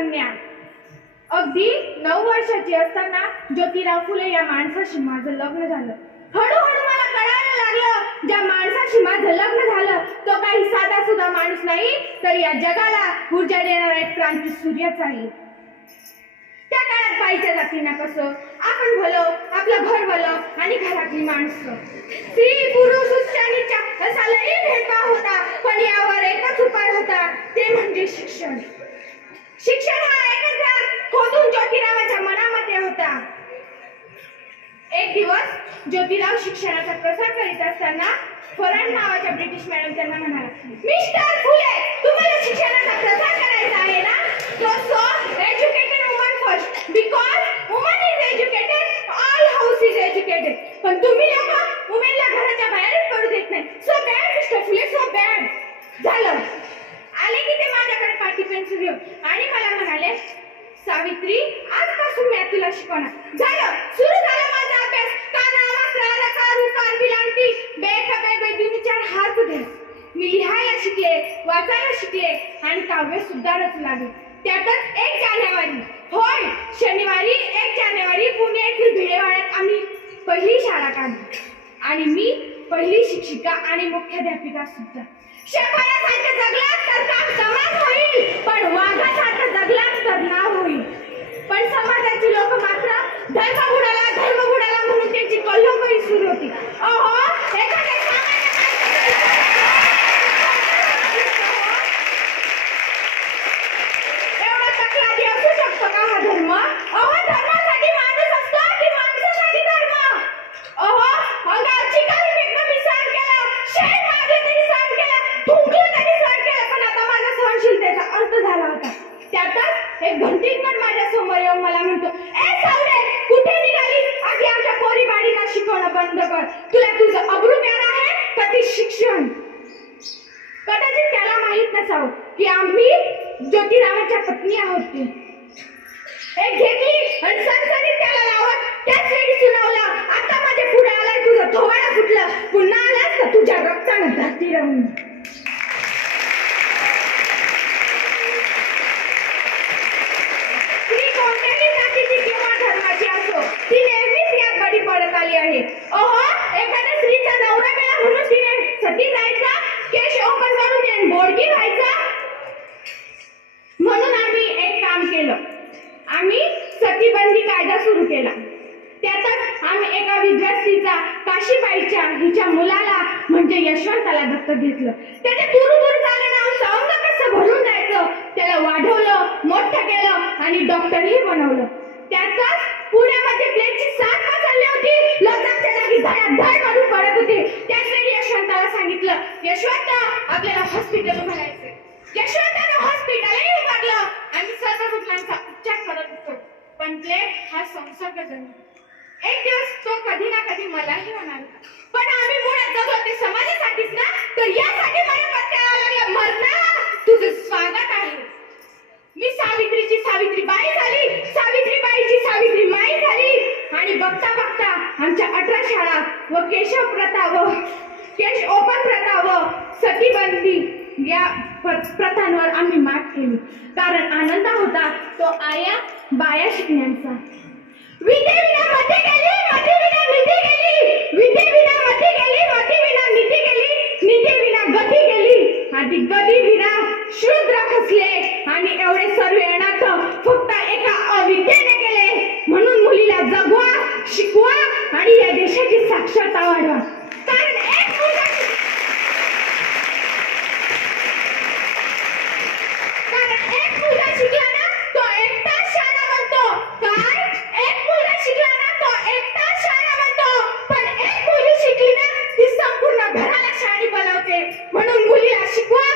कन्या. अगदी नऊ वर्षाची असताना ज्योतिराव फुले या माणसाशी माझं लग्न झालं. हळूहळू मला कळायला लागलं ज्या माणसाशी माझं लग्न झालं तो काही साधा सुद्धा माणूस नाही तर या जगाला ऊर्जा देणारा एक क्रांती सूर्यच आहे. त्या काळात बाईच्या जातींना कसं? आपण भलो आपलं घर भलं आणि घरातली माणसं. स्त्री पुरुष ज्योतिरावाच्या मनामध्ये होता. एक दिवस ज्योतिराव शिक्षणाचा प्रसार करीत असताना फरन नावाच्या ब्रिटिश मॅडम त्यांना म्हणाला मिस्टर फुले तुम्हाला शिक्षणाचा प्रसार करायचा आहे ना? तो so educated woman first because woman is educated all house is educated पण तुम्ही लोक वुमेनला घराच्या बाहेरच पडू देत नाही. So bad mister Phule so bad झालं. आले की ते माझ्याकडे पाटी पेन्सिल घेऊन. आणि मला म्हणाले सावित्री आजपासून मी तुला शिकवणार. झालं. सुरू झालं माझा अभ्यास. काना मात्रा रकार उकार विलांटी बेक बे बेदुनी चार हात दे मी लिहायला शिकले वाचायला शिकले आणि काव्य सुद्धा रचू लागले. त्यातच एक जानेवारी. होय शनिवारी एक जानेवारी पुणे येथील भिडेवाड्यात आम्ही पहिली शाळा काढली. आणि मी पहिली शिक्षिका आणि मुख्याध्यापिका सुद्धा. शेफाळ्यासारखं जगलात तर काम समाज होईल पण वाघासारखं जगलात तर नाव होईल. पण समाजाची लोक मात्र धर्म बुडाला धर्म बुडाला म्हणून त्यांची कल्लोबही सुरू होती. अहो एखाद्या सामान्य एवढा तक्रारी असू शकतो का हा धर्म अहो धर्मासाठी माणूस असतो की माणसासाठी धर्म अहो अंगावर चिकारी फेकणं मी सहन केलं शेण मारलं तरी सहन केलं थुंकलं तरी सहन केलं पण आता त्याचा अंत झाला होता. त्यातच एक घंटीकण माझ्यासमोर येऊन मला म्हणतो ए सावरे कुठे निघाली आधी आमच्या पोरी बाळीला शिकवणं बंद कर. तुला तुझं अब्रू प्यार आहे का ते शिक्षण. कदाचित त्याला माहीत नसावं की आम्ही ज्योतिरावाच्या पत्नी आहोत ते एक घेतली आणि सणसणीत त्याला लावत त्याच वेळी सुनावला. आता माझ्या पुढे आलाय तुझं थोवाडा फुटलं. पुन्हा आलास का तुझ्या रक्तानं धरती राहून स्त्री कोणत्याही जातीची किंवा धर्माची असो ती नेहमीच यात बळी पडत आली आहे अहो एखाद्या स्त्रीचा नवरा मेला म्हणून तिने सती जायचा केश ओपन बोडगी व्हायचा? म्हणून आम्ही एक काम केलं. आम्ही सतीबंदी कायदा सुरू केला. त्यातच आम्ही एका विद्यार्थीचा काशीबाईच्या हिच्या मुलाला म्हणजे यशवंताला दत्तक घेतलं. त्याचे तुरु तुरु झालं ना आमचं कसं भरून जायचं? त्याला वाढवलं मोठं केलं आणि डॉक्टरही बनवलं. त्यातच पुण्यामध्ये प्लेटची साथ पसरली होती. लोकांच्या जागी धडाधड मारून पडत होती. त्या सांगितलं यशवंत आपल्याला हॉस्पिटल उभारायचंय यशवंतानं हॉस्पिटलही उभारलं. आणि सर्व रुग्णांचा उपचार करत होतो. पण प्लेट हा संसर्ग संसर्गजन्य एक दिवस तो कधी ना कधी मलाही होणार पण आम्ही मुळात जगलो ते समाजासाठीच ना? तर यासाठी मला पत्त्याला लागलं. मरणार तुझं स्वागत आहे. मी सावित्रीची सावित्री बाई झाली. सावित्री बाईची सावित्री माई झाली. आणि बघता बघता आमच्या अठरा शाळा व केशव प्रथा व केश ओपन प्रथा व सतीबंदी या प्रथांवर आम्ही मात केली. कारण आनंद होता तो आया बाया शिकण्याचा. विद्ये विना मती गेली मती विना नीती गेली विद्ये विना मती गेली मती विना नीती गेली नीती विना गती गेली आणि गती विना शूद्र खचले आणि एवढे सर्व येणार फक्त एका अविद्येने केले. म्हणून मुलीला जगवा शिकवा आणि या देशाची साक्षरता वाढवा. este.